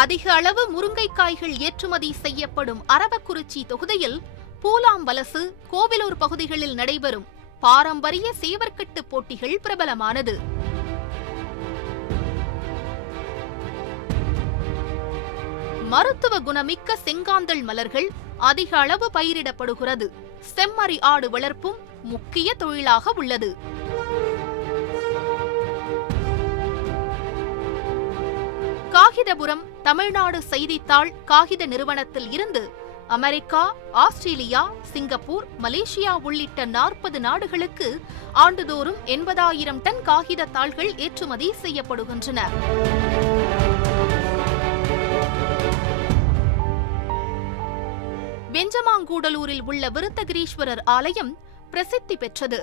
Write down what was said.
அதிக அளவு முருங்கைக்காய்கள் ஏற்றுமதி செய்யப்படும் அரவக்குறிச்சி தொகுதியில் பூலாம்பலசு, கோவிலூர் பகுதிகளில் நடைபெறும் பாரம்பரிய சேவற்கட்டு போட்டிகள் பிரபலமானது. மருத்துவ குணமிக்க செங்காந்தள் மலர்கள் அதிக அளவு பயிரிடப்படுகிறது. செம்மறி ஆடு வளர்ப்பும் முக்கிய தொழிலாக உள்ளது. காகிதபுரம் தமிழ்நாடு செய்தித்தாள் காகித நிறுவனத்தில் இருந்து அமெரிக்கா, ஆஸ்திரேலியா, சிங்கப்பூர், மலேசியா உள்ளிட்ட 40 நாடுகளுக்கு ஆண்டுதோறும் 80,000 டன் காகித தாள்கள் ஏற்றுமதி செய்யப்படுகின்றன. வெஞ்சமாங்கூடலூரில் உள்ள விருத்தகிரீஸ்வரர் ஆலயம் பிரசித்தி பெற்றது.